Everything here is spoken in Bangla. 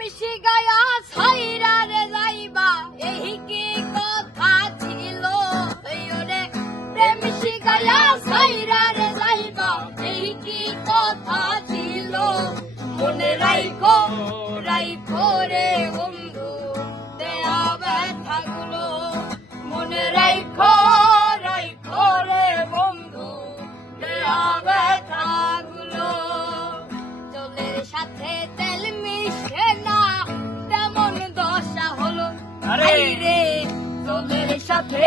মিশি গায়া ছাইরা রে যাইবা এই কি কথা ছিল ওরে মিশি গায়া ছাইরা রে যাইবা এই কি কথা ছিল মনে রাইখো রাইখো রে বন্ধু দেয়া ব্যথাগুলো মনে রাইখো রাইখো রে বন্ধু দেয়া ব্যথাগুলো জলের সাথে তেল মিশে না তেমন দশা হলো রে জলের সাথে